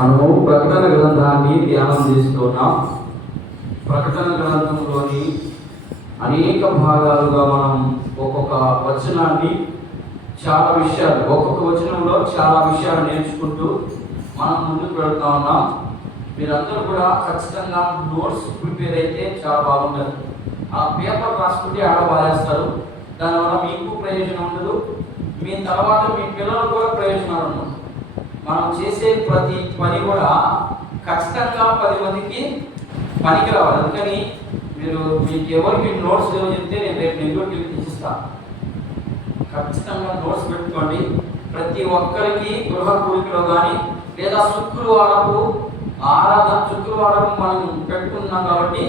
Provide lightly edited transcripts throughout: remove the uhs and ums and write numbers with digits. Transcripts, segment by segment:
మనము ప్రకటన గ్రంథాన్ని ధ్యానం చేస్తున్నాం. ప్రకటన గ్రంథంలోని అనేక భాగాలుగా మనం ఒక్కొక్క వచనాన్ని ఒక్కొక్క వచనంలో చాలా విషయాలు నేర్చుకుంటూ మనం ముందుకు వెళ్తా ఉన్నాం. మీరందరూ కూడా ఖచ్చితంగా నోట్స్ ప్రిపేర్ అయితే చాలా బాగుంటుంది. ఆ పేపర్ రాసుకుంటే ఆడ బాధేస్తారు. దానివల్ల మీకు ప్రయోజనం ఉండదు, మీ తర్వాత మీ పిల్లలకు కూడా ప్రయోజనాలు ఉండదు. మనం చేసే ప్రతి పని కూడా ఖచ్చితంగా 10 మందికి పనికి రావాలి. అందుకని మీకు ఎవరికి నోట్స్ లేవో చెప్తే నేను రేపు నెగిటివ్ తెచ్చిస్తాను. ఖచ్చితంగా నోట్స్ పెట్టుకోండి. ప్రతి ఒక్కరికి గృహ కూడికలో కానీ లేదా శుక్రవారం మనం పెట్టుకున్నాం కాబట్టి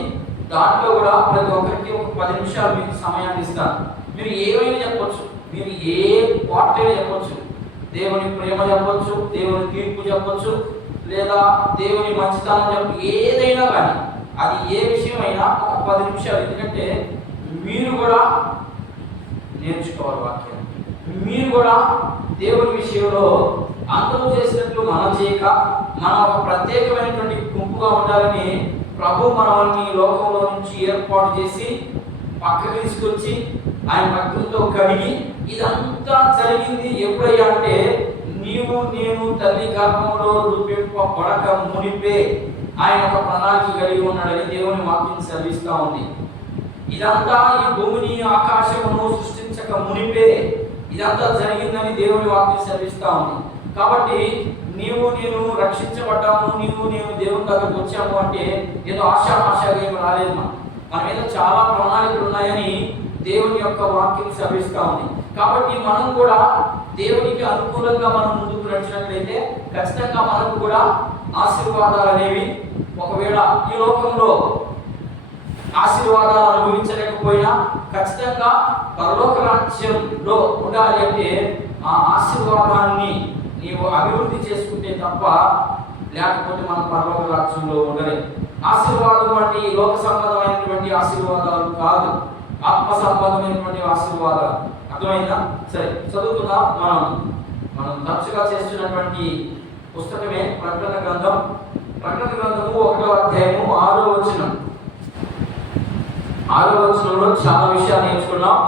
దాంట్లో కూడా ప్రతి ఒక్కరికి ఒక 10 నిమిషాలు మీకు సమయాన్ని ఇస్తాను. మీరు ఏమైనా చెప్పొచ్చు, మీరు ఏ పార్ట్ అయినా చెప్పొచ్చు. దేవుని ప్రేమ చెప్పొచ్చు, దేవుని తీర్పు చెప్పొచ్చు, లేదా దేవుని మంచితనం చెప్పు, ఏదైనా కానీ అది ఏ విషయమైనా ఒక 10 నిమిషాలు. ఎందుకంటే మీరు కూడా నేర్చుకోవాలి వాక్యం. మీరు కూడా దేవుని విషయంలో అందరూ చేసినట్లు మనం చేయక మనం ఒక ప్రత్యేకమైనటువంటి గుంపుగా ఉండాలని ప్రభు మనల్ని లోకంలో నుంచి ఏర్పాటు చేసి పక్కకి తీసుకొచ్చి ఆయన భక్తులతో కడిగి ఇదంతా జరిగింది ఎప్పుడయ్యా అంటే నీవు నేను తల్లి గర్భంలో రూపింపబడక మునిపే ఆయన ఒక ప్రణాళిక కలిగి ఉన్నాడని దేవుని వాక్యం సెలవిస్తూ ఉంది. ఇదంతా ఈ భూమిని ఆకాశమును సృష్టించక మునిపే ఇదంతా జరిగిందని దేవుని వాక్యం సెలవిస్తూ ఉంది. కాబట్టి నీవు నేను రక్షించబడ్డాము, నీవు నేను దేవుని దగ్గరకు వచ్చాము అంటే ఏదో ఆశాగా ఏమి రాలేదు. మన మీద చాలా ప్రణాళికలు ఉన్నాయని దేవుని యొక్క వాక్యం సెలవిస్తూ ఉంది. కాబట్టి మనం కూడా దేవునికి అనుకూలంగా మనం ముందుకు నడిచినట్లయితే ఖచ్చితంగా మనకు కూడా ఆశీర్వాదాలు అనేవి, ఒకవేళ ఈ లోకంలో ఆశీర్వాదాలు అనుభవించలేకపోయినా ఖచ్చితంగా పరలోక రాజ్యంలో ఉండాలి అంటే ఆ ఆశీర్వాదాన్ని నీవు అభివృద్ధి చేసుకుంటే తప్ప లేకపోతే మనం పరలోక రాజ్యంలో ఉండలేము. ఆశీర్వాదం అంటే ఈ లోక సంబంధమైనటువంటి ఆశీర్వాదాలు కాదు, ఆత్మ సంబంధమైనటువంటి ఆశీర్వాదాలు. అర్థమైందా? సరే, చదువుకుందాం. మనం తరచుగా చేస్తున్నటువంటి పుస్తకమే ప్రకటన గ్రంథం. ప్రకటన గ్రంథము 1వ అధ్యాయము 6వ వచనం. 6వ వచనంలో చాలా విషయాలు నేర్చుకున్నాం.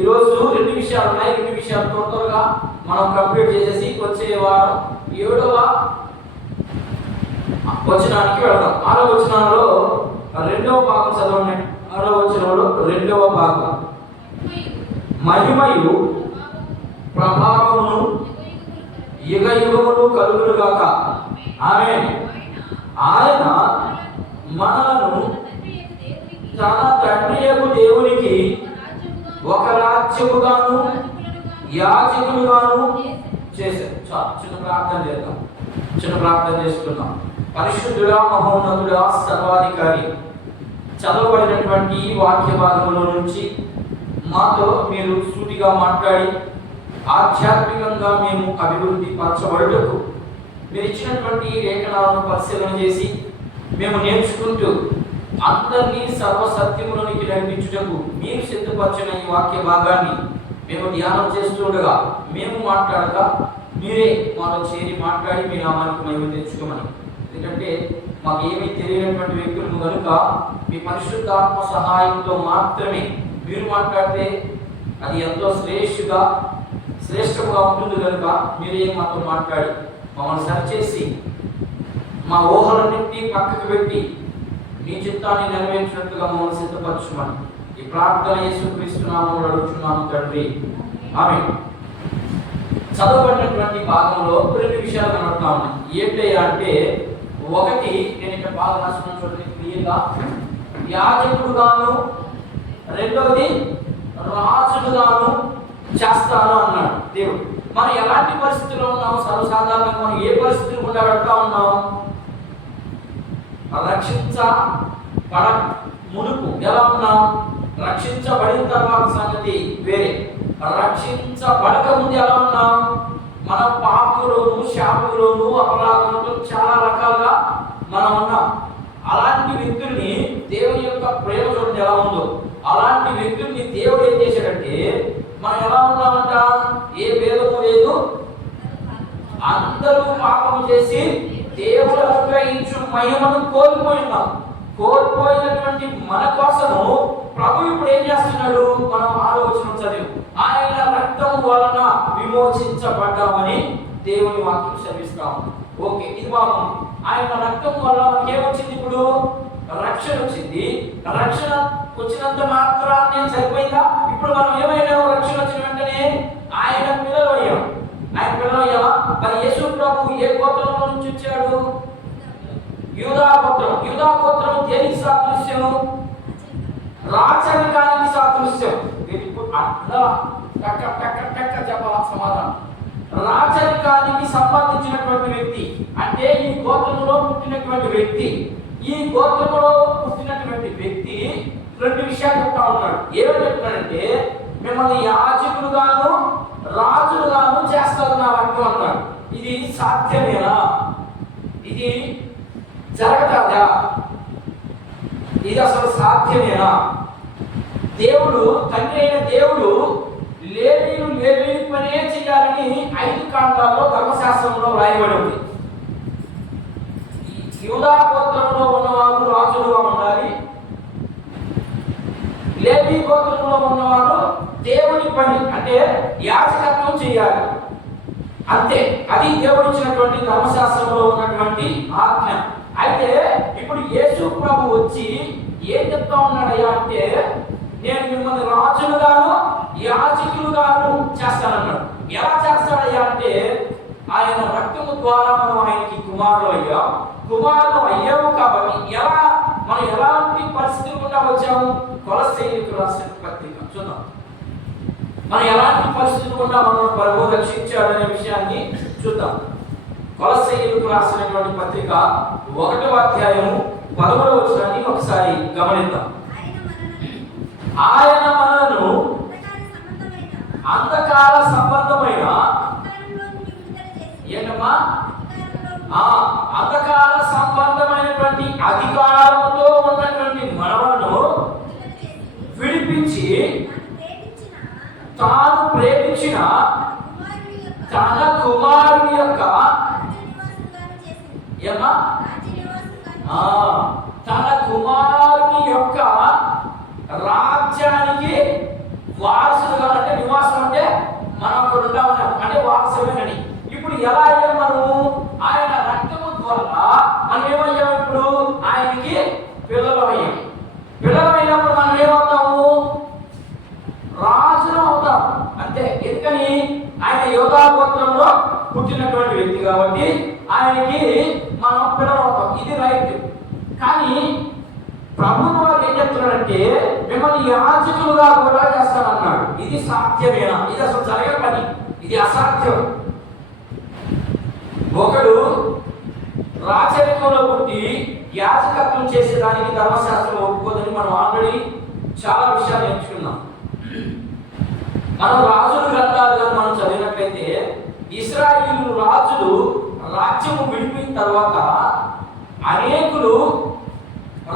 ఈరోజు 2 విషయాలు ఉన్నాయి. 2 విషయాలు త్వరగా మనం కంప్లీట్ చేసేసి వచ్చే వారం 7వ వచనానికి వెళ్దాం. 6వ వచనంలో 2వ భాగం చదవండి. 6వ వచనంలో 2వ భాగం, మహిమయు ప్రభావమును యుగయుగములు కలుగునుగాక. ఆమేన్. ఆయన మనలను తన తండ్రియగు దేవునికి ఒక రాజ్యముగాను యాజకులుగాను చేశారు. చిన్న ప్రార్థన చేసుకుందాం. పరిశుద్ధుడా, మహోన్నతుడా, సర్వాధికారి, చదవబడినటువంటి వాక్య భాగంలో నుంచి మాతో మీరు సూటిగా మాట్లాడి ఆధ్యాత్మికంగా మేము అభివృద్ధి పరచబడుటకు మీరు ఇచ్చినటువంటి లేఖనాలను పరిశీలన చేసి మేము నేర్చుకుంటూ అందరినీ సర్వసత్యములోనికి నడిపించుటకు మీరు సిద్ధపరిచిన ఈ వాక్య భాగాన్ని మేము ధ్యానం చేస్తుండగా మేము మాట్లాడక మీరే మాతో చేరి మాట్లాడి మీ నామానికి మహిమ తెచ్చుకోమని. ఎందుకంటే మాకు ఏమీ తెలియనటువంటి వ్యక్తులను కనుక మీ పరిశుద్ధాత్మ సహాయంతో మాత్రమే మీరు మాట్లాడితే అది ఎంతో శ్రేష్టంగా ఉంటుంది. కనుక మీరే మాతో మాట్లాడి మమ్మల్ని సరిచేసి మా ఊహలన్నింటినీ పక్కకు పెట్టి మీ చిత్తాన్ని నెరవేర్చినట్టుగా మమ్మల్ని సిద్ధపరచుమని ఈ ప్రార్థన యేసుక్రీస్తు నామములో అడుగుచున్నాము తండ్రి. ఆమేన్. చదవబడినటువంటి భాగంలో 2 విషయాలు కనబడతా ఉన్నాయి. ఏంటయ్యా అంటే, ఒకటి నేను ఇక్కడ బాగా రాసుకున్న చూడండి క్లియర్గా, యాజకుడుగాను, రెండోది రాజుడుగాను చేస్తాను అన్నాడు దేవుడు. మనం ఎలాంటి పరిస్థితుల్లో ఉన్నాము? సర్వసాధారణంగా మనం ఏ పరిస్థితులు గుండా వెళ్తా ఉన్నాము? రక్షించబడ మునుపు ఎలా ఉన్నాం? రక్షించబడిన తర్వాత సంగతి వేరే. రక్షించబడక ముందు ఎలా ఉన్నాం? మన పాపంలోను, శాపంలోను, అపరాధంలో చాలా రకాలుగా మనం ఉన్నాం. అలాంటి వ్యక్తుల్ని దేవుని యొక్క ప్రేమ చూడండి ఎలా ఉందో. అలాంటి వ్యక్తుల్ని దేవుడు ఏం చేశాడంటే, మనం ఎలా ఉన్నామంట? ఏ భేదము లేదు, అందరూ పాపము చేసి దేవుడు అనుగ్రహించు మహిమను కోల్పోయినాం. కోల్పోయినటువంటి మన కోసము ప్రభు ఇప్పుడు ఏం చేస్తున్నాడు? మనం ఆలోచన చదివి ఆయన రక్తం వలన విమోచించబడ్డామని దేవుని వాక్యం సెలవిస్తాం. ఓకే, ఇది బాగుంది. ఆయన రక్తం వల్ల మనకి ఏమొచ్చింది? ఇప్పుడు రక్షణ వచ్చింది. రక్షణ వచ్చినంత మాత్రాన్ని సరిపోయిందా? ఇప్పుడు మనం ఏమైనా రక్షణ వచ్చిన వెంటనే ఆయన పిల్లలు అయ్యాం. ఆయన పిల్లలు అయ్యామా? మరి యేసు ప్రభు ఏ గోత్రంలో నుంచి వచ్చాడు? యూదా గోత్రం. యూదా గోత్రం దేనికి సాదృశ్యం? రాచరికానికి సాదృశ్యం. అట్లా టక్క టక్క టక్క చెప్పాల సమాధానం. రాచరికానికి సంబంధించినటువంటి వ్యక్తి అంటే ఈ గోత్రంలో పుట్టినటువంటి వ్యక్తి. ఈ గోత్రంలో పుట్టినటువంటి వ్యక్తి రెండు విషయాలు చెప్తా ఉన్నాడు. ఏమని చెప్తున్నాడంటే, మిమ్మల్ని యాజకులుగాను రాజులుగాను చేస్తారు నా రక్తం అన్నాడు. ఇది సాధ్యమేనా? ఇది జరగదా? ఇది అసలు సాధ్యమేనా? దేవుడు, తండ్రి అయిన దేవుడు లేవీయులు లేవీ పనే చేయాలని 5 కాండాల్లో ధర్మశాస్త్రంలో రాయబడి ఉంది. యూదా గోత్రంలో ఉన్నవారు రాజులుగా ఉండాలి, లేవీ గోత్రంలో ఉన్నవారు దేవుని పని అంటే యాజకత్వం చేయాలి, అంతే. అది దేవుడు ఇచ్చినటువంటి ధర్మశాస్త్రంలో ఉన్నటువంటి ఆజ్ఞ. అయితే ఇప్పుడు యేసు ప్రభు వచ్చి ఏం చెప్తా ఉన్నాడయ్యా అంటే, నేను మిమ్మల్ని రాజులుగాను యాజకులుగాను చేస్తానన్నాడు. ఎలా చేస్తాడయ్యా అంటే, ఆయన రక్తము ద్వారా మనం ఆయనకి కుమారులు అయ్యాం. కుమారులు అయ్యాము కాబట్టి మనం ఎలాంటి పరిస్థితులు గుండా వచ్చాము? కొలస్సీయులకు రాసిన పత్రిక చూద్దాం. మనం ఎలాంటి పరిస్థితులు గుండా మనం ప్రభువు రక్షించాడనే విషయాన్ని చూద్దాం. కొలస్సీయులకు రాసినటువంటి పత్రిక 1వ అధ్యాయము 11వ వచనాన్ని ఒకసారి గమనిద్దాం. ఆయన మనలను అంధకార సంబంధమైన ఏంటమ్మా? అంధకార సంబంధమైనటువంటి అధికారంతో ఉన్నటువంటి మనలను విడిపించి తాను ప్రేమించిన తన కుమారుని యొక్క తన కుమారుని యొక్క రాజ్యానికి వారసులుగా, అంటే నివాసం అంటే మనం అక్కడ ఉంటామన్నాం అంటే వారసులేనని. ఇప్పుడు ఎలా అయ్యాం మనము? ఆయన రక్తము ద్వారా మనం ఏమయ్యాం? ఇప్పుడు ఆయనకి పిల్లలు అయ్యాం. పిల్లలు అయినప్పుడు మనం ఏమవుతాము? రాజులు అవుతాం, అంతే. ఎందుకని? ఆయన యోధా గోత్రంలో పుట్టినటువంటి వ్యక్తి కాబట్టి ఆయనకి మనం పిల్లలు అవుతాం. ఇది రైట్. కానీ ప్రభువు వారు ఏం చెప్తున్నాడంటే, మిమ్మల్ని యాజకులుగా కూడా చేస్తానన్నాడు. ఇది సాధ్యమేనా? ఇది అసలు జరగని పని, ఇది అసాధ్యం. ఒకడు రాచరికంలో పుట్టి యాజకత్వం చేసేదానికి ధర్మశాస్త్రం ఒప్పుకోదని మనం ఆల్రెడీ చాలా విషయాలు నేర్చుకున్నాం. మనం రాజుల గ్రంథాలుగా మనం చదివినట్లయితే, ఇశ్రాయేలు రాజులు రాజ్యము విడిపిన తర్వాత అనేకులు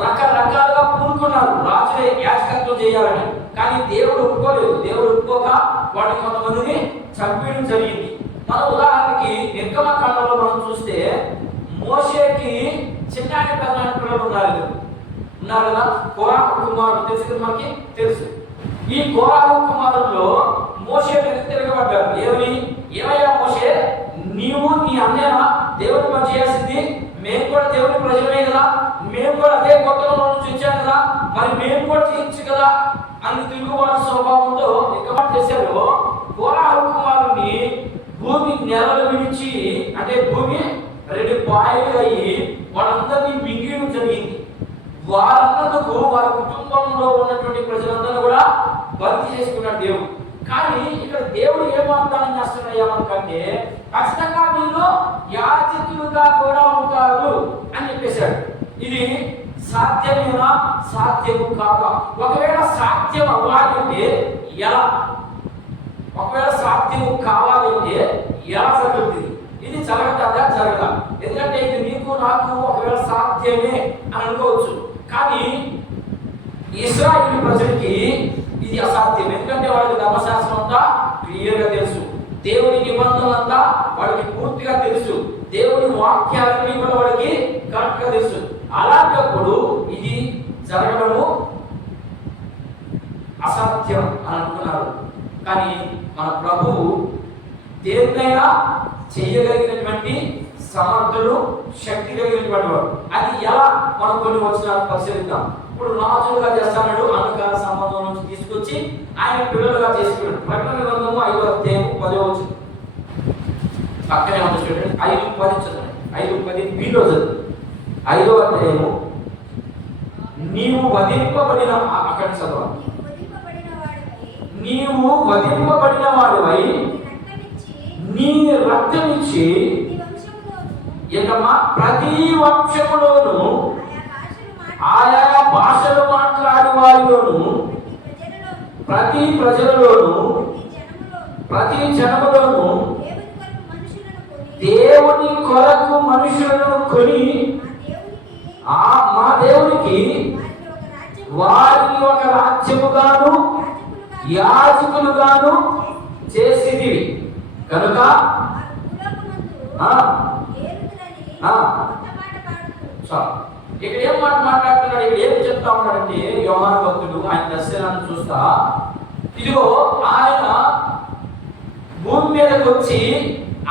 రకరకాలుగా పూనుకున్నారు రాజులే యాజకత్వం చేయాలని. కానీ దేవుడు ఒప్పుకోలేదు. దేవుడు ఒప్పుకోక వాటి కొంతమందిని చంపేయడం జరిగింది. మన ఉదాహరణకి నిర్గమకాండంలో మనం చూస్తే, మోషేకి చిన్నారి పెద్ద పిల్లలు ఉన్నారు కదా. కోరాహు కుమారుడు తెలుసు కదా, మనకి తెలుసు. ఈ కోరాహు కుమారుల్లో మోషే మీద తిరగబడ్డారు. ఏమయ్యా మోషే, నీవు నీ అన్నయ్య దేవుని పని చేయాల్సింది, మేము కూడా దేవుని ప్రజలమే కదా, మేము కూడా అదే గోత్రంలో నుంచి వచ్చాం కదా, మరి మేము కూడా చేయొచ్చు కదా అని తిరుగుబాటు స్వభావంతో ఎక్కబాటు చేశారు. కోరాహు కుమారుని భూమి నెలలు విడిచి, అంటే భూమి 2 పాయలు అయ్యి వాళ్ళందరినీ మింగేయడం జరిగింది. వారందరికీ వారి కుటుంబంలో ఉన్నటువంటి ప్రజలందరూ కూడా భర్తీ చేసుకున్నాడు దేవుడు. కానీ ఇక్కడ దేవుడు ఏం వాగ్దానం చేస్తున్నాయా మనకంటే, ఖచ్చితంగా వీళ్ళు యాజకులుగా కూడా ఉంటారు అని చెప్పేశాడు. ఇది సాధ్యమేనా? సాధ్యము కాదా? ఒకవేళ సాధ్యం అవ్వాలంటే ఎలా? ఒకవేళ సాధ్యము కావాలంటే ఎలా జరుగుతుంది? ఇది జరగదా? జరగదా? ఎందుకంటే ఇది నీకు నాకు ఒకవేళ సాధ్యమే అని అనుకోవచ్చు, కానీ ఇశ్రాయేలు ప్రజలకి ఇది అసాధ్యం. ఎందుకంటే వాళ్ళకి ధర్మశాస్త్రం అంతా క్లియర్గా తెలుసు. దేవుని నిబంధనలంతా వాడికి పూర్తిగా తెలుసు, దేవుని వాక్యాలన్నీ కూడా వాడికి కరెక్ట్ గా తెలుసు. అలాంటప్పుడు ఇది జరగడము అసాధ్యం అని అనుకున్నారు. కానీ మన ప్రభువు దేన్నైనా చేయగలిగినటువంటి సమర్థుడు, శక్తి కలిగినటువంటి వాడు. అది ఎలా మనం కొన్ని వచనాలు పరిశీలిద్దాం. ఇప్పుడు రాజులుగా చేస్తాడు, అంధకార సంబంధం నుంచి తీసుకొచ్చి ఆయన పిల్లలుగా చేసుకున్నాడు. ప్రకటన గ్రంథము 5వ అధ్యాయం 10వ వచనం పక్కనే ఉంది చూడండి. 5:10 చదవండి. 5:10 మీలో చదువు. 5వ అధ్యాయము నీవు వధింపబడిన అక్కడ చదవాలి. నీవు వధింపబడిన వాడివై నీ రక్తమిచ్చి ఏంటమ్మా ప్రతి వంశములోను ఆయా భాషలు మాట్లాడే వారిలోను ప్రతి ప్రజలలోను ప్రతి జనములోను దేవుని కొరకు మనుషులను కొని మా దేవునికి వారిని ఒక రాజ్యముగాను యాజకులుగాను చేసిది కనుక ఇక్కడ ఏం మాట్లాడుతున్నాడు, ఇక్కడ ఏం చెప్తా ఉన్నాడంటే యోహాను భక్తుడు ఆయన దర్శనాన్ని చూస్తా, ఇదిగో ఆయన భూమి మీదకి వచ్చి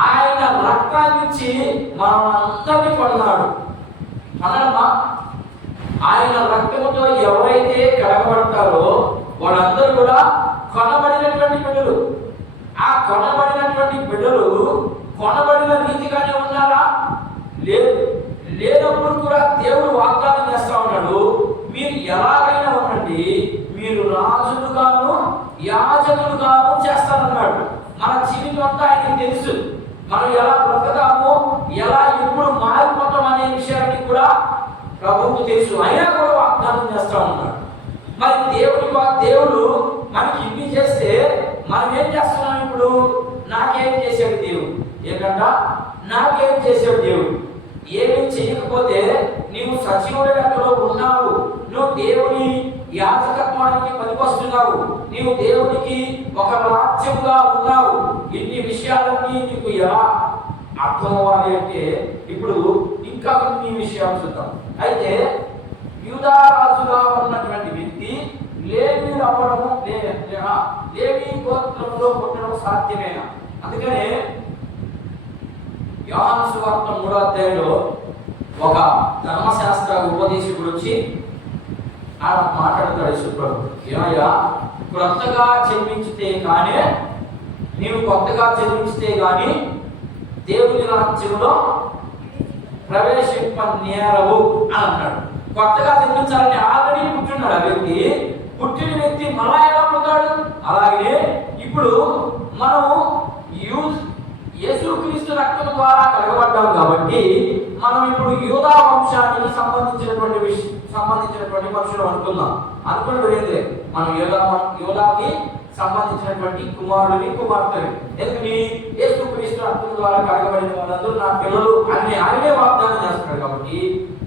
ఆయన రక్తాన్ని ఇచ్చి మనందరినీ కొన్నాడు అన్నమ్మా. ఆయన రక్తముతో ఎవరైతే కడగబడతారో వాళ్ళందరూ కూడా కొనబడినటువంటి బిడ్డలు. ఆ కొనబడినటువంటి బిడ్డలు కొనబడిన రీతిగానే ఉన్నారా? లేనప్పుడు కూడా దేవుడు వాగ్దానం చేస్తా ఉన్నాడు, మీరు ఎలాగైనా ఉండండి, మీరు రాజులుగాను యాజకులుగాను చేస్తానన్నాడు. మన జీవితం అంతా ఆయనకి తెలుసు, మనం ఎలా బ్రతకదాము, ఎలా ఎప్పుడు మారిపోతాం అనే విషయాన్ని కూడా ప్రభువుకు తెలుసు. అయినా కూడా వాగ్దానం చేస్తా ఉన్నాడు. మరి దేవుడు మనకి ఇన్ని చేస్తే మనం ఏం చేస్తున్నాం? ఇప్పుడు నాకేం చేసాడు దేవుడు? ఏంటంటే నాకేం చేసాడు దేవుడు? ఏమీ చేయకపోతే నీవు సజీవుడి లెక్కలో ఉన్నావు, నువ్వు దేవుని యాజకత్వానికి పనికొస్తున్నావు, నీవు దేవునికి ఒక రాజ్యంగా ఉన్నావు. ఇన్ని విషయాలన్నీ నీకు ఎలా అర్థం అవ్వాలి అంటే ఇప్పుడు ఇంకా కొన్ని విషయాలు చూద్దాం. అయితే యూదా రాజుగా ఉన్నటువంటి వ్యక్తి లేవీ అవ్వడము లేవీ గోత్రంలో పుట్టడం సాధ్యమేనా? అందుకనే యోహాను సువార్త 3వ అధ్యాయంలో ఒక ధర్మశాస్త్ర ఉపదేశకుడు వచ్చి ఆయన మాట్లాడతాడు. యేసుప్రభు ఏమయ్యా, కొత్తగా జన్మించితే కానీ నీవు కొత్తగా జన్మించితే కానీ దేవుని రాజ్యంలో ప్రవేశింపనేరవు అని అన్నాడు. కొత్తగా జన్మించాలని ఆల్రెడీ పుట్టినాడు ఆ వ్యక్తి. పుట్టిన వ్యక్తి మళ్ళా ఎలా పుట్టాడు? అలాగే ఇప్పుడు మనము యేసుక్రీస్తు రక్తం ద్వారా కలగబడ్డాం కాబట్టి మనం ఇప్పుడు యూదా వంశానికి సంబంధించినటువంటి మనుషులు అనుకున్నాం. అనుకున్నది మనం యూదాకి సంబంధించినటువంటి కుమారుడిని కుమార్తెని. ఎందుకని యేసుక్రీస్తు రక్తం ద్వారా కలగబడిన వాళ్ళందరూ నా పిల్లలు అని ఆయనే వాగ్దానం చేస్తున్నాడు కాబట్టి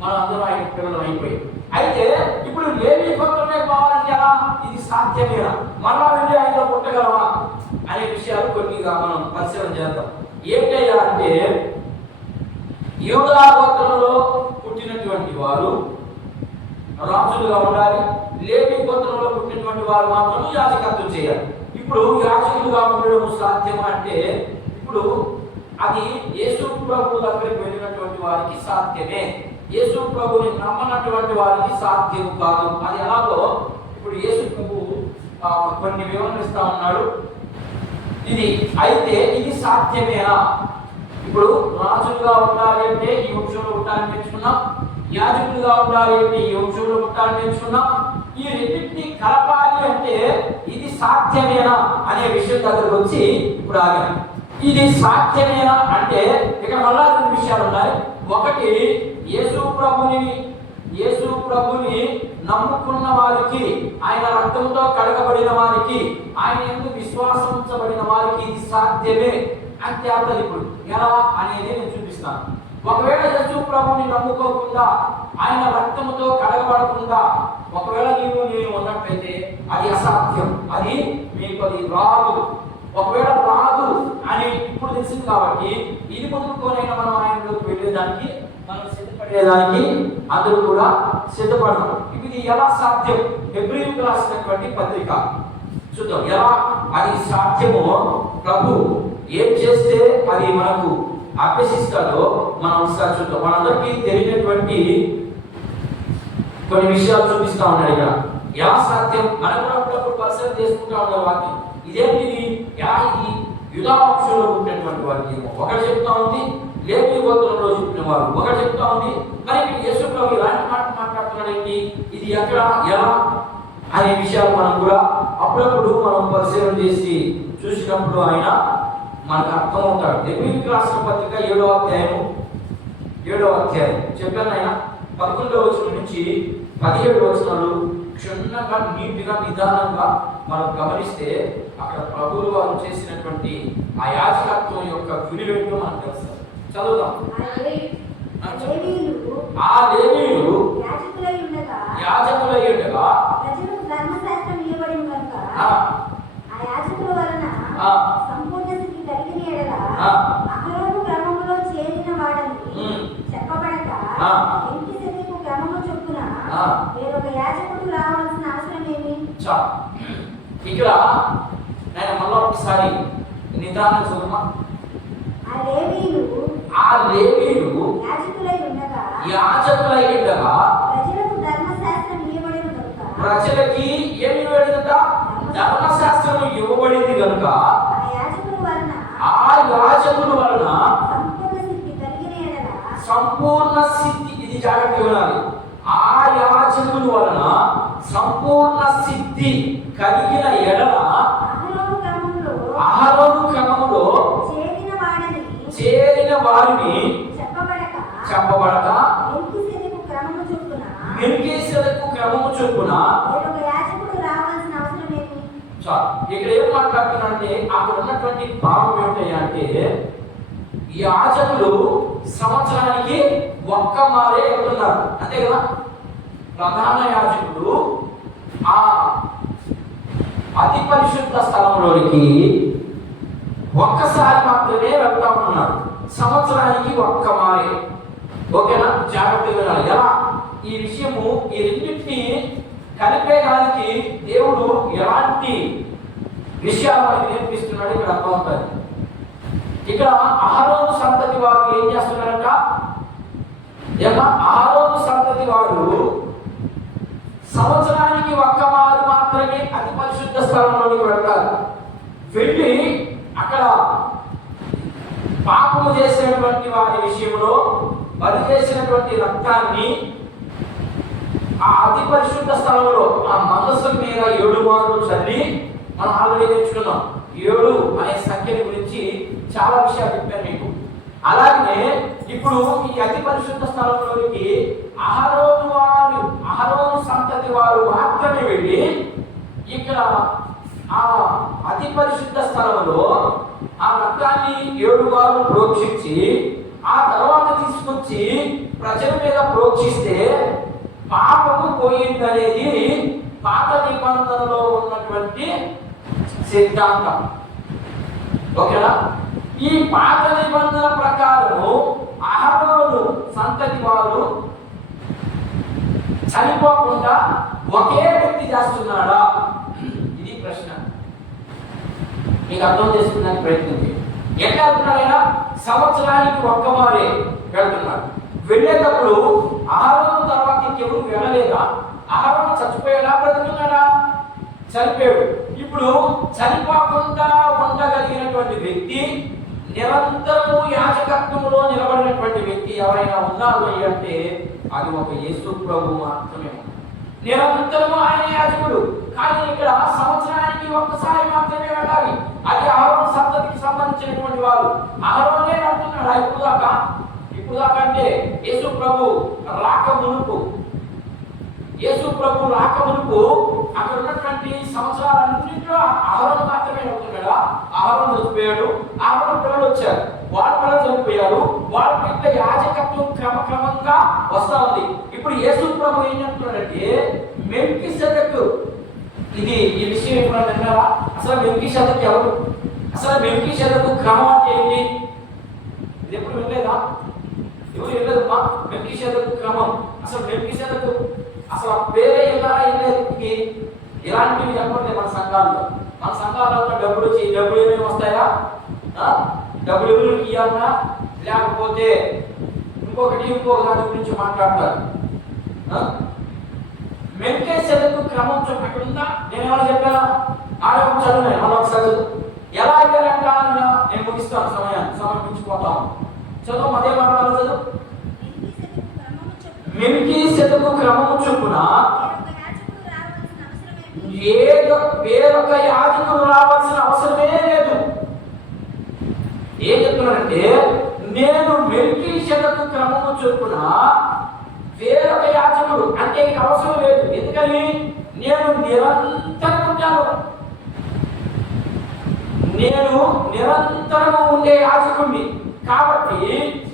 మనం అందరూ ఆయన పిల్లలు అయిపోయాయి. అయితే ఇప్పుడు లేవీ గోత్రమే కావాలంటే ఎలా? ఇది సాధ్యమేనా? మళ్ళా వెళ్ళి ఆయనలో పుట్టగలవా అనే విషయాలు కొద్దిగా మనం పరిశీలన చేద్దాం. ఏంటయ్యా అంటే యూదా గోత్రంలో పుట్టినటువంటి వారు రాజులుగా ఉండాలి, లేవీ గోత్రంలో పుట్టినటువంటి వారు మాత్రం యాజకత్వం చేయాలి. ఇప్పుడు యాజకులుగా ఉండడం సాధ్యమా అంటే ఇప్పుడు అది యేసు ప్రభు దగ్గరికి వెళ్ళినటువంటి వారికి సాధ్యమే, యేసు ప్రభుని నమ్మనటువంటి వారికి సాధ్యం కాదు. అది ఎలాగో ఇప్పుడు యేసు ప్రభు కొన్ని వివరణిస్తా ఉన్నాడు. ఇది అయితే ఇది సాధ్యమేనా? ఇప్పుడు రాజులుగా ఉండాలి అంటే ఈ వంశంలో పుట్టాలని నేర్చుకున్నాం, యాజకులుగా ఉండాలి అంటే ఈ వంశంలో పుట్టాలని నేర్చుకున్నాం. ఈ రెండింటిని కలపాలి అంటే ఇది సాధ్యమేనా అనే విషయం దగ్గరకు వచ్చి ఇప్పుడు ఆగాను. ఇది సాధ్యమేనా అంటే ఇక్కడ మళ్ళా రెండు విషయాలు ఉన్నాయి. ఒకటి యేసు ప్రభుని నమ్ముకున్న వారికి, ఆయన రక్తంతో కడగబడిన వారికి, ఆయన ఎందుకు విశ్వాసం ఉంచబడిన వారికి ఇది సాధ్యమే అంటే అర్థం. ఇప్పుడు ఎలా అనేది నేను చూపిస్తాను. ఒకవేళ యేసు ప్రభుని నమ్ముకోకుండా, ఆయన రక్తముతో కడగబడకుండా ఒకవేళ నేను ఉన్నట్లయితే అది అసాధ్యం, అది మీకు అది రాదు. ఒకవేళ రాదు అని అని ఇప్పుడు తెలిసింది కాబట్టి ఇది మొదలుకోనైనా మనం ఆయనలోకి వెళ్ళేదానికి మనం సిద్ధపడేదానికి అందరూ కూడా సిద్ధపడతాం. ఇది ఎలా సాధ్యం? హెబ్రీయులకు రాసినటువంటి పత్రిక చూద్దాం ఎలా అది సాధ్యమో, ప్రభు ఏం చేస్తే అది మనకు అభ్యసిస్తాడో మనం ఒకసారి చూద్దాం. మనందరికీ తెలియనటువంటి కొన్ని విషయాలు చూపిస్తా ఉన్నాడు ఇక్కడ. ఎలా సాధ్యం? మనం కూడా అప్పుడప్పుడు పరిశీలన చేసుకుంటా ఉన్నారు వాక్యం. ఇదేంటిది? ఎలా ఇది యూదా వంశంలో పుట్టినటువంటి వాక్యం ఒకటి చెప్తా ఉంది, లేవి గోత్రంలో చెప్పిన వారు ఒకటి చెప్తా ఉంది. మరి యేసు ప్రభు ఇలాంటి మాట మాట్లాడుతున్నాడు ఏంటి? ఇది ఎక్కడ ఎలా అనే విషయాలు మనం కూడా అప్పుడప్పుడు మనం పరిశీలన చేసి చూసినప్పుడు ఆయన మనకు అర్థమవుతాడు. హెబ్రీయులకు రాసిన పత్రిక 7వ అధ్యాయం చెప్పాను ఆయన 11వ వచనం నుంచి 17 వచనాలు క్షుణ్ణంగా నీటిగా నిదానంగా మనం గమనిస్తే అక్కడ ప్రభువులు వారు చేసినటువంటి ఆ యాజకత్వం యొక్క విలువేంటో మనకు తెలుస్తుంది. చదువుదాం. ఆ లేవీయులు యాజకులై ఉండగా ధర్మశాస్త్రం ఇవ్వబడిన కనుక ఆ యాజకుల వలన సంపూర్ణ స్థితి కలిగిన ఎడల అహరోను క్రమములో చేరిన వాడని చెప్పబడక మెంకిసెదెకు క్రమము చొప్పున వేరొక యాజకుడు రావాల్సిన అవసరం ఏమి? ఇక్కడ నేను మళ్ళీ ఒకసారి నిదానం చూడమా. ఆ లేవీయులు యాజకులై ఉండగా ప్రజలకి ఏమి ఇవ్వబడిందట? ధర్మశాస్త్రం ఇవ్వబడింది కనుక ఆ యాజకుల వలన సంపూర్ణ సిద్ధి, ఇది జాగ్రత్త వినాలి, ఆ యాజకుల వలన సంపూర్ణ సిద్ధి కలిగిన ఎడల అహరోను క్రమములో చేరిన వారిని చెప్పబడక మెల్కీసెదెకు క్రమము చొప్పున ఇక్కడ ఏం మాట్లాడుతున్నారంటే అక్కడ ఉన్నటువంటి భావం ఏంటంటే ఈ యాజకులు సంవత్సరానికి ఒక్క మారే వెళ్తున్నారు, అంతే కదా. ప్రధాన యాజకుడు ఆ అతి పరిశుద్ధ స్థలంలోనికి ఒక్కసారి మాత్రమే వెళ్తా ఉన్నారు, సంవత్సరానికి ఒక్క మారే. ఓకేనా? జాగ్రత్తగా వినాలి. ఎలా ఈ విషయము ఈ రెండింటిని కలిపేదానికి దేవుడు ఎలాంటి విషయాలు మనకి నేర్పిస్తున్నాడు ఇక్కడ అర్థమవుతుంది. ఇక్కడ అహరోను సంతతి వారు ఏం చేస్తున్నారంట? అహరోను సంతతి వారు సంవత్సరానికి ఒక్క మారు మాత్రమే అతి పరిశుద్ధ స్థలంలోనికి వెళ్తారు. వెళ్ళి అక్కడ పాపము చేసినటువంటి వారి విషయంలో బలి చేసినటువంటి రక్తాన్ని ఆ అతి పరిశుద్ధ స్థలంలో ఆ మనస్సు మీద 7 మార్లు చల్లి, మనం ఆల్రెడీ నేర్చుకున్నాం 7 అనే సంఖ్యని గురించి చాలా విషయాలు చెప్పాను మీకు. అలాగే ఇప్పుడు ఈ అతి పరిశుద్ధ స్థలంలోనికి అహరోను సంతతి వారు మాత్రమే వెళ్ళి ఇక్కడ ఆ అతి పరిశుద్ధ స్థలంలో ఆ రక్తాన్ని 7 మార్లు ప్రోక్షించి ఆ తర్వాత తీసుకొచ్చి ప్రజల మీద ప్రోక్షిస్తే పాపము పోయిందనేది పాత నిబంధనలో ఉన్నటువంటి సిద్ధాంతం. ఓకేనా? ఈ పాత నిబంధన ప్రకారము అహరోను సంతతి వారు చనిపోకుండా ఒకే వ్యక్తి చేస్తున్నాడా? ఇది ప్రశ్న. మీకు అర్థం చేసుకునే ప్రయత్నం చేయండి. ఎట్లా వెళ్తున్నాడైనా సంవత్సరానికి ఒక్క మారే వెళ్తున్నాడు. వెళ్ళేటప్పుడు అహరోను తర్వాత ఇంకెవరు వెళ్ళలేదా? అహరోను చచ్చిపోయాడా బ్రతుకున్నాడా? చనిపోయాడు. ఇప్పుడు చనిపోకుండా ఉండగలిగినటువంటి వ్యక్తి, నిరంతరము యాజకత్వంలో నిలబడినటువంటి వ్యక్తి ఎవరైనా ఉన్నారు అంటే అది ఒక యేసు ప్రభు మాత్రమే. నిరంతరము ఆయన యాజకుడు. కానీ ఇక్కడ సంవత్సరానికి ఒక్కసారి మాత్రమే వెళ్ళాలి. అది అహరోను సంతతికి సంబంధించినటువంటి వారు. అహరోనే వెళ్తున్నాడు ఇప్పుడు దాకా అంటే యేసు ప్రభు రాక మునుపు అక్కడ ఉన్నటువంటి సంవత్సరాలన్నింటిలో అహరోను మాత్రమే వెళ్తున్నాడా? అహరోను చనిపోయాడు, అహరోను పిల్లలు వచ్చారు, వాళ్ళ పిల్లలు చనిపోయారు, వాళ్ళ యొక్క యాజకత్వం క్రమక్రమంగా వస్తా ఉంది. ఇప్పుడు యేసు ప్రభు ఏం చెప్తున్నాడంటే మెల్కీసెదెకు, ఇది ఈ విషయం ఎప్పుడన్నా విన్నారా? అసలు మెల్కీసెదెకు ఎవరు? అసలు మెల్కీషెదకు క్రమం అంటే ఏంటి? ఇది ఎప్పుడు వినలేదా? ఎవరు వినలేదమ్మా? మెల్కీషెదకు క్రమం, అసలు మెల్కీషెదకు అసలు ఆ పేరే ఎలా వినలేదు. ఇలాంటివి చెప్పండి మన సంఘాల్లో. మన సంఘాలలో డబ్బులు ఏమేమి వస్తాయా? డబ్బులు ఎవరికి ఇవ్వాలన్నా, లేకపోతే ఇంకొక దాని గురించి మాట్లాడతారు. మెల్కీషెదకు క్రమం ఎక్కడ ఉందా? నేను ఏమైనా చెప్పానా? ఆరోగ్యం చదువు మళ్ళీ ఒకసారి చదువు. ఎలా అయ్యారంట నేను ముగిస్తాను, సమర్పించిపోతాను. చదువు అదే మాట్లాడాలి. చదువు. మెల్కీషెదకు క్రమము చొప్పున వేరొక యాజకుడు రావాల్సిన అవసరమే లేదు. ఏం చెప్తున్నానంటే, నేను మెల్కీషెదకు క్రమము చొప్పున వేరొక యాజకుడు అంటే ఇక అవసరం లేదు. ఎందుకని? నేను నిరంతరం ఉంటాను. నేను నిరంతరము ఉండే యాజకుడిని. కాబట్టి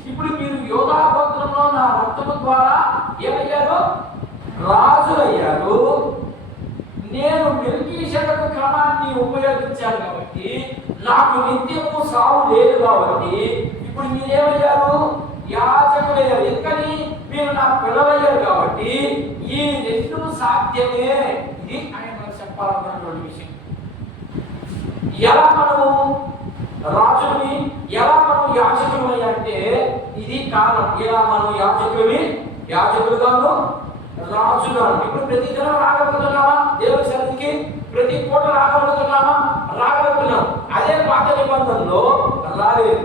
ఇప్పుడు మీరు యోధా గోత్రంలో నా రక్తము ద్వారా ఏమయ్యారు? రాజులయ్యారు. నేను మెల్కీషెదకు క్రమాన్ని ఉపయోగించాను కాబట్టి నాకు నిత్యము సావు లేదు. కాబట్టి ఇప్పుడు మీరేమయ్యారు? యాజకులయ్యారు. ఎందుకని? మీరు నా పిల్లలయ్యారు. కాబట్టి ఈ రెండు సాధ్యమే. ఇది ఆయన మనకు చెప్పాలన్నటువంటి విషయం. ఎలా మనము రాజుని, ఎలా మనం యాజకులు అంటే ఇది కారణం. ఎలా మనం యాజకులుగాను రాజుగాను. ఇప్పుడు ప్రతి దినం రాగలుగుతున్నామా? దేవుని సన్నిధికి ప్రతి పూట రాగలుగుతున్నామా? రాగలుగుతున్నాం. అదే పాత నిబంధనలో రాలేదు.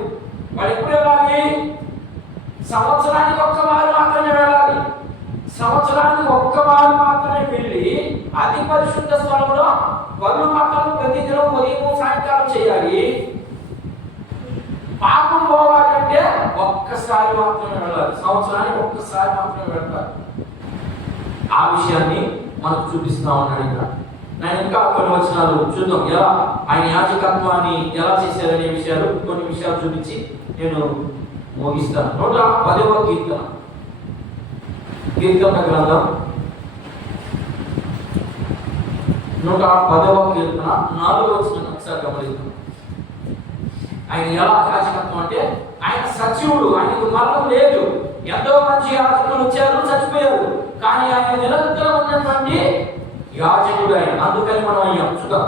మరి ఎప్పుడు వెళ్ళాలి? సంవత్సరానికి ఒక్కమారు మాత్రమే వెళ్ళాలి. సంవత్సరానికి ఒక్కమారు మాత్రమే వెళ్ళి అతి పరిశుద్ధ స్థలంలో పనులు మాత్రం ప్రతిదినం ఉదయం సాయంకాలం చేయాలి. పాపం పోవాలంటే ఒక్కసారి మాత్రమే వెళ్ళాలి. సంవత్సరానికి ఒక్కసారి మాత్రమే వెళ్తారు. ఆ విషయాన్ని మనకు చూపిస్తా ఉన్నాడు ఇక్కడ. నేను ఇంకా కొన్ని వచనాలు చూద్దాం. ఎలా ఆయన యాజకత్వాన్ని ఎలా చేశారనే విషయాలు, కొన్ని విషయాలు చూపించి నేను ముగిస్తాను. 110వ కీర్తన గ్రంథం 110వ కీర్తన 4వ వచనం ఒకసారి గమనిద్దాం. ఆయన ఎలా యాజకత్వం అంటే, ఆయన సజీవుడు, ఆయనకు మరణం లేదు. ఎంతో మంచి యాజకులు వచ్చారు, చచ్చిపోయారు, కానీ ఆయన నిరంతరం ఉన్నటువంటి యాజకుడు ఆయన. అందుకని మనం అయ్యాం. చూద్దాం.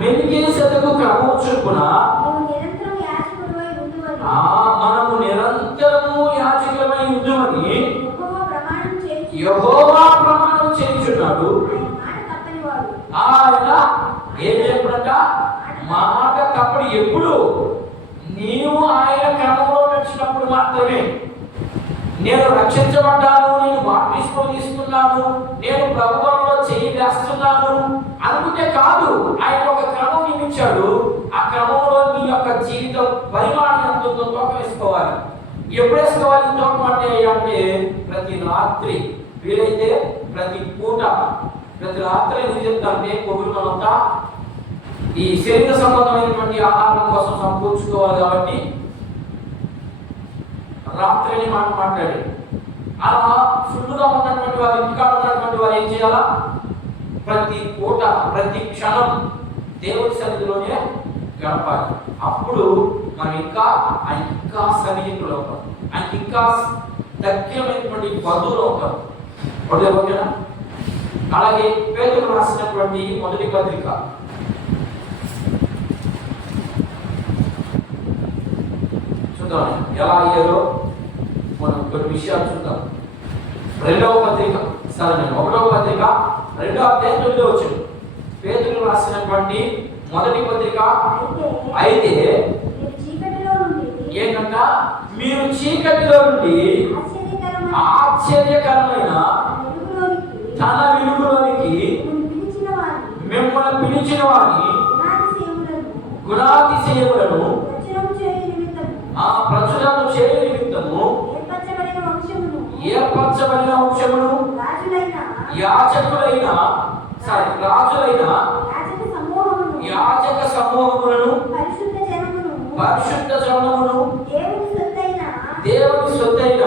మెల్కీషెదకు క్రమము చొప్పున మనము నిరంతరము యాజకులమై ఉందుమని యెహోవా ప్రమాణం చేయుచున్నాడు. ఆయన ఏం చెప్పాడంట? మాట తప్పడు. ఎప్పుడు? నీవు ఆయన క్రమంలో నడిచినప్పుడు మాత్రమే. నేను రక్షించబడ్డాను, నేను బాప్తిస్మం తీసుకున్నాను, నేను ప్రభువులో చేయి వేస్తున్నాను అనుకుంటే కాదు. ఆయన ఒక క్రమం నియమించాడు. ఆ క్రమంలో నీ యొక్క జీవితం పరిమాణం ఎంత ఉందో తోక వేసుకోవాలి. ఎప్పుడు వేసుకోవాలి తోక అంటే ప్రతి రాత్రి, వీలైతే ప్రతి పూట, ప్రతి రాత్రి ఎందుకు చెప్తానంటే కొవ్వులు మనంతా ఈ శరీర సంబంధమైనటువంటి ఆహారం కోసం సమకూర్చుకోవాలి. కాబట్టి రాత్రిని మాట్లాడి అలా ఫుల్గా ఉన్నటువంటి వారు, ఇంటికాడ ఉన్నటువంటి వారు ఏం చేయాలా? ప్రతి పూట, ప్రతి క్షణం దేవుడి సన్నిధిలోనే గడపాలి. అప్పుడు మనం ఆయన ఇంకా సన్నిహితులు అవుతాం, ఆయనకి ఇంకా దగ్గరమైనటువంటి బంధువులు అవుతాం. ఓకేనా? అలాగే పేతురు రాసినటువంటి మొదటి పత్రిక చూద్దాం ఎలా అయ్యారో మనం కొన్ని విషయాలు చూద్దాం. 2వ పత్రిక 1వ పత్రిక 2వ అధ్యాయం 9వ వచనం. పేతురు రాసినటువంటి మొదటి పత్రిక. అయితే ఏంటంట? మీరు చీకటిలో నుండి ఆశ్చర్యకరమైన తన వెలుగులోనికి మిమ్మల్ని పిలిచిన వారిని గుణాతిశయములను ప్రచురణ చేయు నిమిత్తము ఏర్పరచబడిన వంశమును రాజులైన యాజక సమూహములను పరిశుద్ధ జనమును దేవుని సొత్తైన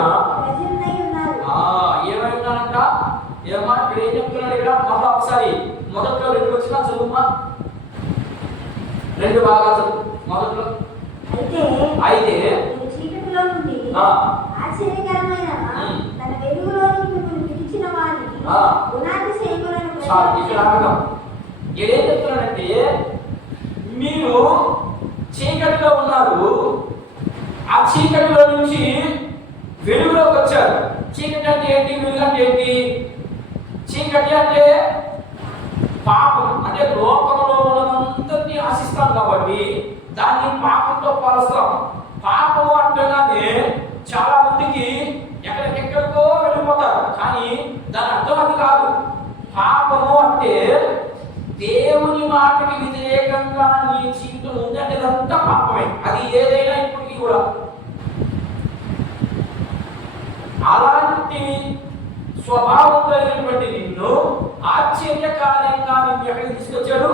ఏమైనారంట? ఏమా ఇక్కడ ఏం చెప్తున్నాడు? ఇక్కడ మళ్ళా ఒకసారి మొదట్లో 2 వచ్చినా చదువుమా. 2 భాగాలు. మొదట్లో అయితే చీకటిలో నుండి ఆశ్చర్యకరమైన తన వెలుగులో మిమ్మల్ని పిలిచిన వారిని గుణాతిశయములను ఇక్కడ ఆగడం. ఏం చెప్తున్నాడంటే మీరు చీకటిలో ఉన్నారు, ఆ చీకటిలో నుంచి వెలుగులోకి వచ్చారు. చీకటి అంటే ఏంటి? వెలుగు అంటే ఏంటి? చీకటి అంటే పాపం, అంటే లోకంలో ఉన్నదంతటినీ ఆశిస్తాం కాబట్టి దాన్ని పాపంతో పోలుస్తాం. పాపము అంటేనే చాలా మందికి ఎక్కడికెక్కడికో వెళ్ళిపోతారు, కానీ దాని అర్థం అది కాదు. పాపము అంటే దేవుని మాటకి వ్యతిరేకంగా నీ జీవితం ఉందంటే అదంతా పాపమే. అది ఏదైనా ఇప్పటికీ కూడా. అలాంటి స్వభావం కలిగినటువంటి నిన్ను ఆశ్చర్యకార్యంగా నిన్ను ఎక్కడికి తీసుకొచ్చాడు?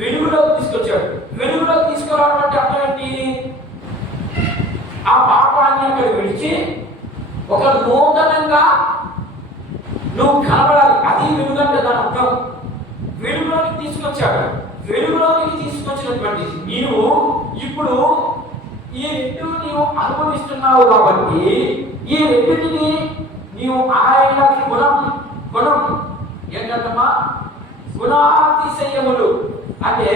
వెలుగులోకి తీసుకొచ్చాడు. వెలుగులోకి తీసుకురావడం అంటే అర్థం ఏంటి? ఆ పాపాన్ని అక్కడ విడిచి ఒక నూతనంగా నువ్వు కనబడాలి. అది వెలుగు అంటే దాని అర్థం. వెలుగులోకి తీసుకొచ్చాడు. వెలుగులోకి తీసుకొచ్చినటువంటి నీవు ఇప్పుడు ఈ రెండు నీవు అనుభవిస్తున్నావు కాబట్టి ఈ రెండింటిని నీవు ఆయన గుణం ఏంటంటమ్మా? గుణాతిశయములు అంటే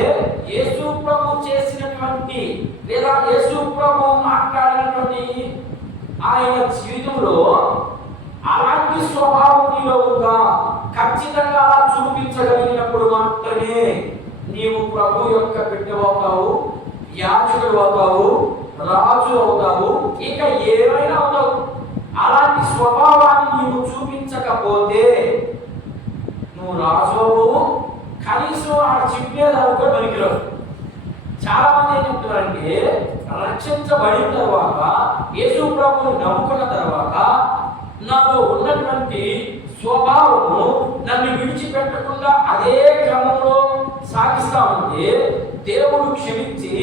యేసు ప్రభు చేసినటువంటి లేదా యేసు ప్రభు మాట్లాడినటువంటి ఆయన జీవితంలో అలాంటి స్వభావం నీలో ఉందా? ఖచ్చితంగా చూపించగలిగినప్పుడు మాత్రమే నీవు ప్రభు యొక్క బిడ్డవు అవుతావు, యాజకుడు అవుతావు, రాజు అవుతావు, ఇంకా ఏమైనా అవుతావు. అలాంటి స్వభావాన్ని నీవు చూపించకపోతే నువ్వు రాజువు, కనీసం ఆ చెప్పేదానికి కూడా పనికిరావు. చాలా మంది ఏం చెప్తున్నారంటే రక్షించబడిన తర్వాత యేసు ప్రభువుని నమ్ముకున్న తర్వాత నాలో ఉన్నటువంటి స్వభావము నన్ను విడిచిపెట్టకుండా అదే క్రమంలో సాగిస్తా ఉంటే దేవుడు క్షమించి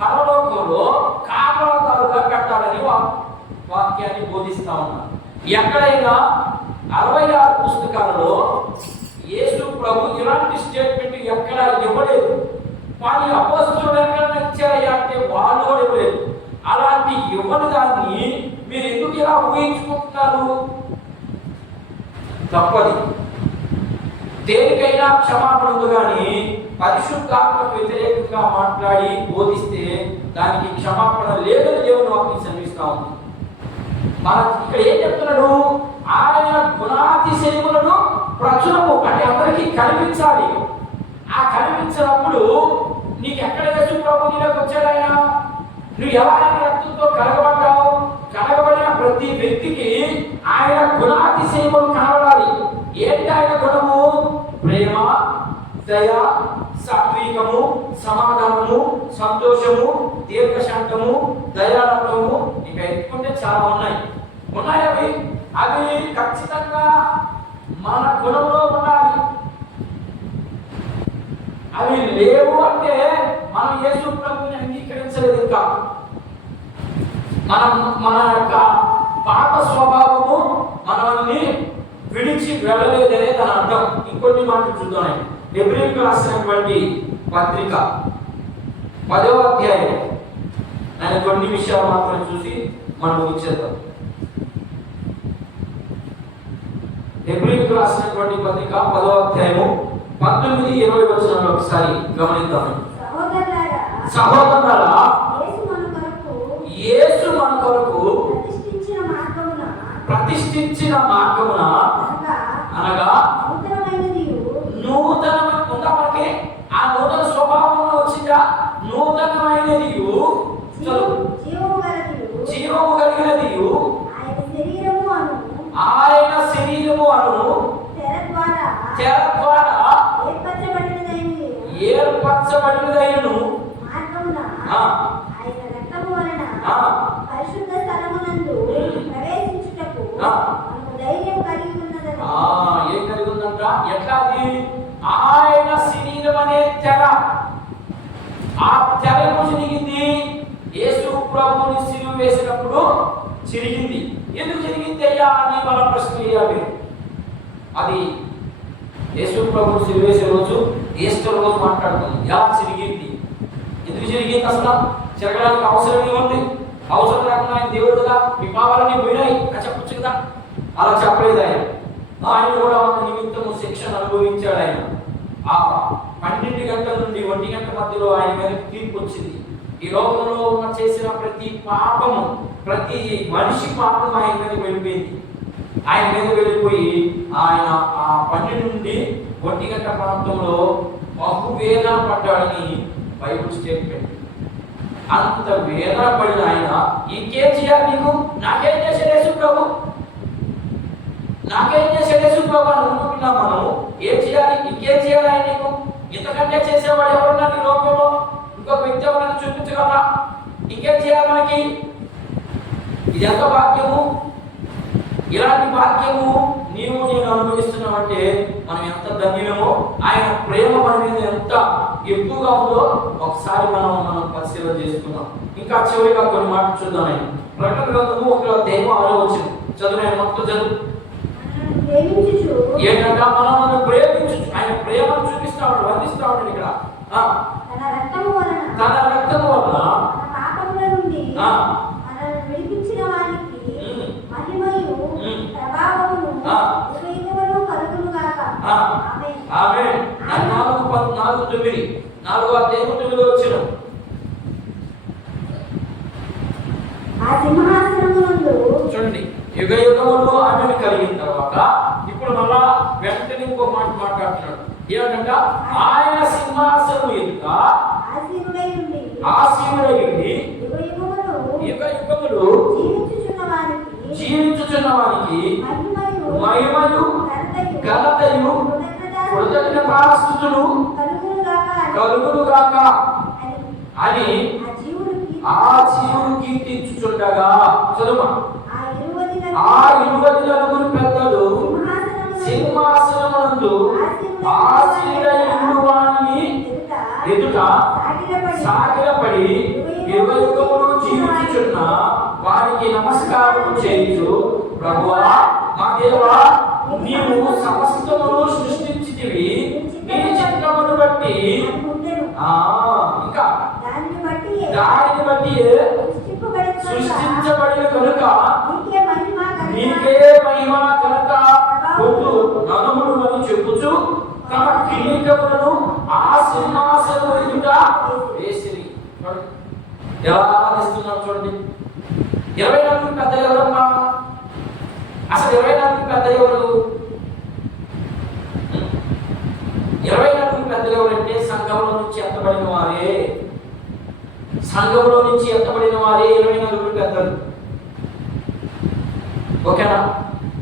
పరలోకంలో కాపలాదారుగా పెట్టాలని వాక్యాన్ని బోధిస్తా ఉన్నారు. ఎక్కడైనా 66 పుస్తకాలలో యేసు ప్రభు ఇలాంటి స్టేట్మెంట్ ఎక్కడ ఇవ్వలేదు. కానీ అపోస్తలులు ఎక్కడ ఇచ్చారయ్యా అంటే వాళ్ళు కూడా ఇవ్వలేదు. అలాంటి ఇవ్వని దాన్ని మీరు ఎందుకు ఇలా ఊహించుకుంటున్నారు? తప్పది. దేనికైనా క్షమాపణ ఉంది, కానీ పరిశుద్ధాత్మకు వ్యతిరేకంగా మాట్లాడి బోధిస్తే దానికి క్షమాపణ లేదని దేవుని వాక్యం శ్రమిస్తా ఉంది. మన ఇక్కడ ఏం చెప్తున్నాడు? ఆయన గుణాతిశయములను ప్రచురము అంటే అందరికీ కనిపించాలి. ఆ కనిపించినప్పుడు నీకు ఎక్కడ యేసు ప్రభు నీలోకి వచ్చాడు? ఆయన నువ్వు ఎలా ఆయన రక్తంతో కలగబడ్డావు? కలగబడిన ప్రతి వ్యక్తికి ఆయన గుణాతిశయములు కనబడాలి. ఏంటి ఆయన గుణము? ప్రేమ, దయ, సాత్వికము, సమాధానము, సంతోషము, దీర్ఘశాంతము, దయాళత్వము. ఇక ఎత్తుకుంటే చాలా ఉన్నాయి. అవి ఖచ్చితంగా మన గుణంలో ఉండాలి. అవి లేవు అంటే మనం యేసు ప్రభువుని అంగీకరించలేదు. ఇంకా మన యొక్క పాత స్వభావము మనల్ని విడిచి వెళ్ళలేదనే దాని అర్థం. ఇంకొన్ని మాటలు చూద్దాం. హెబ్రీయులకు రాసినటువంటి పత్రిక 10వ అధ్యాయం నేను కొన్ని విషయాలు మాత్రమే చూసి మనం ముగిచేద్దాం. హెబ్రీయులకు రాసినటువంటి పత్రిక 10వ అధ్యాయము 19-20 వచనాలు ఒకసారి గమనిద్దాం. సహోదరులారా, యేసు మన కొరకు ప్రతిష్ఠించిన మార్గమున అనగా నూతనమైన ఉందా? మనకి ఆ నూతన స్వభావంలో వచ్చిందా? నూతనమైనది, జీవము కలిగినది, ఆయన శరీరము అను తెర ద్వారా ఏర్పరచబడినదైనను పరిశుద్ధ స్థలమునందు ప్రవేశించుటకు ధైర్యం కలిగి ఉన్నదని. ఏం కలిగి ఉందంట? ఎట్లా? ఆయన శరీరం అనే తెర, ఆ తెర చిరిగింది. యేసు ప్రభువుని సిలువ వేసినప్పుడు చిరిగింది. ఎందుకు చిరిగింది అయ్యా అని మన ప్రశ్న వేయాలి. అది యేసు ప్రభువుని సిలువ వేసే రోజు, ఈస్టర్ రోజు మాట్లాడుతుంది. ఎలా చిరిగింది? జరిగింది అసలు? జరగడానికి అవసరం ఏముంది? అవసరం లేకుండా ఆయన దేవుడు కదా, మీ పాపాలన్నీ పోయినాయి అని చెప్పొచ్చు కదా. అలా చెప్పలేదు ఆయన. ఆయన కూడా మన నిమిత్తము శిక్షను అనుభవించాడు. ఆయన ఆ 12 గంటల నుండి 1 గంట మధ్యలో ఆయన మీద తీర్పు వచ్చింది. ఈ లోకంలో ఉన్న చేసిన ప్రతి పాపము, ప్రతి మనిషి పాపం ఆయన మీద వెళ్ళిపోయింది. ఆయన మీద వెళ్ళిపోయి ఆయన ఆ 12 నుండి 1 గంట ప్రాంతంలో బహువేదన పడ్డాడని బైబిల్ స్టేట్మెంట్. అంత వేదన పడిన ఆయన ఇంకేం చేయాలి? నీకు నాకేం చేశాడు యేసు ప్రభు, నాకేం చేశాడు యేసు ప్రభు అని అనుకుంటున్నాం మనం. ఏం చేయాలి? ఇంకేం చేయాలి? ఆయన నీకు ఇంతకంటే చేసేవాడు ఎవరున్నారు ఈ లోకంలో? ఇంకొక వ్యక్తి ఎవరైనా చూపించగలరా? ఇంకేం చేయాలి మనకి? ఇది ఎంత భాగ్యము! ఇలాంటి భాగ్యము నీవు నేను అనుభవిస్తున్నామంటే మనం ఎంత ధన్యులమో, ఆయన ప్రేమ మన మీద ఎంత ఎక్కువగా ఉందో ఒకసారి మనం పరిశీలన చేసుకుందాం. ఇంకా చివరిగా కొన్ని మాటలు చూద్దాం. ఆయన ప్రకటన గ్రంథము 1:6 చదువు, మొత్తం చదువు. ఏంటంటే మనం ప్రేమించు, ఆయన ప్రేమను చూపిస్తాడు, వర్ణిస్తాడు ఇక్కడ. తన రక్తము వలన ఆమేన్. 4:9 చూడండి. యుగ యుగములు ఆమెను కలిగిన తర్వాత ఇప్పుడు మళ్ళా వెంటనే ఇంకో మాట మాట్లాడుతున్నాడు. ఏమంట? ఆయన సింహాసనం ఎదుట ఆసీనుడై ఉండి యుగ యుగములు జీవించుచున్న వారికి మహిమయు ఘనతయు కృతజ్ఞతాస్తుతులు కలుగునుగాక అని ఆ జీవుడు కీర్తించుచుండగా, చదువు. ఆ 20 పెద్దలు సింహాసనమునందు ఆసీనుడై ఉండువాని ఎదుట సాగిలపడి యుగ యుగములు జీవించుచున్న వారికి నమస్కారం చేయుచు, ప్రభువా మా దేవా, నీవు సమస్తమును సృష్టించితివి నీ చిత్తమును బట్టి. ఇంకా దానిని బట్టి సృష్టించబడిన కనుక నీకే మహిమ ఘనత పొందు నలుగురు అని చెప్పుచు తమ కిరీటములను ఆ సింహాసనము ఎదుట వేసిరి. ఎలా ఆరాధిస్తున్నారు చూడండి. 24 పెద్దలు ఎవరమ్మా? అసలు 24 పెద్దలు ఎవరు? 24 పెద్దలు ఎవరంటే సంఘంలో నుంచి ఎత్తబడిన వారే. సంఘంలో నుంచి ఎత్తబడిన వారే 24 పెద్దలు. ఓకేనా?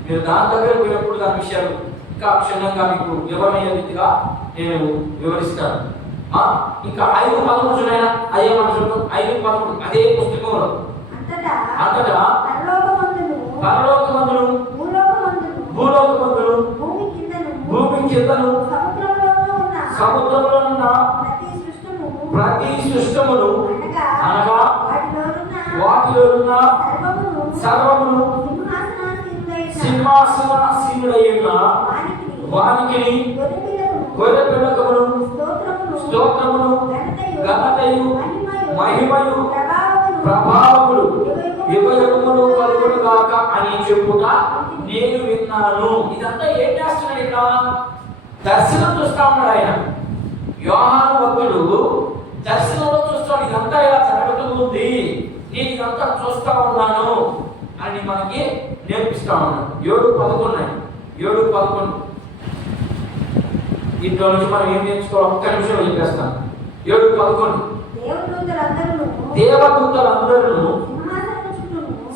మీరు దాని దగ్గర పోయినప్పుడు దాని విషయాలు ఇంకా క్షుణ్ణంగా మీకు వివరమైన రీతిగా నేను వివరిస్తాను. ఇంకా 5:13 చూడైనా, అదే మాట్లాడు. 5:13 అదే పుస్తకంలో అంతటా పరలోకమందును భూలోకమందును భూమి కిందను సముద్రంలో ఉన్న ప్రతి సృష్టమును అనగా వాటిలో ఉన్న సర్వమును సింహాసనాసీనుడై ఉన్న వానికి గొర్రె పిల్లకమును స్తోత్రమును ఘనతయు మహిమయు ప్రభావములు యుగ యుగములు కలుగునుగాక అని చెప్పుట నేను విన్నాను. ఇదంతా ఏం చేస్తున్నాడు ఇక్కడ? దర్శనం చూస్తా ఉన్నాడు ఆయన. యోహాను భక్తుడు దర్శనంలో చూస్తాడు, ఇదంతా ఇలా జరుగుతుంది, నేను ఇదంతా చూస్తా ఉన్నాను అని మనకి నేర్పిస్తా ఉన్నాడు. 7:11 దీంట్లో నుంచి మనం ఏం నేర్చుకోవాలి? ఒక్క నిమిషంలో చెప్పేస్తాను. 7:11 దేవదూతలందరూ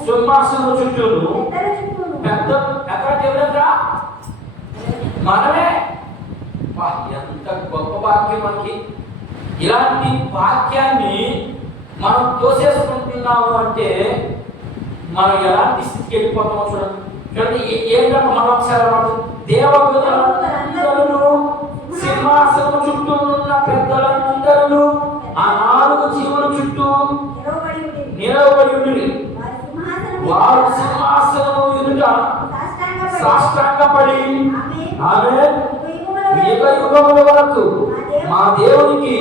సింహాసనం చుట్టూను పెద్ద ఎవరంతా? మనమే. ఎంత గొప్ప భాగ్యం మనకి! ఇలాంటి భాగ్యాన్ని మనం తోసేసుకుంటున్నాము అంటే మనం ఎలాంటి స్థితికి వెళ్ళిపోతామో చూడండి. ఏంటంటే మనం ఒకసారి దేవదూతలందరూ సింహాసనం చుట్టూ ఉన్న పెద్దలందరూ ఆ 4 జీవుల చుట్టూ నిలబడి వారు సింహాసనము ఎదుట సాష్టాంగపడి ఆమేన్ యుగ యుగముల వరకు మా దేవునికి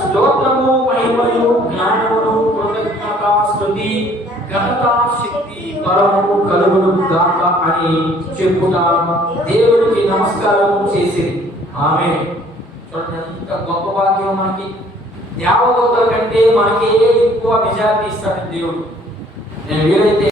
స్తోత్రము, మహిమయు, జ్ఞానమును, కృతజ్ఞత, స్తుతి, ఘనత, శక్తి, పరము కలుగును గాక అని చెప్పుట దేవునికి నమస్కారం చేసింది. ఆమె చూడండి ఎంత గొప్ప భాగ్యం మనకి. దేవదూతల కంటే మనకే ఎక్కువ మెజారిటీ ఇస్తాడు దేవుడు. నేను వీలైతే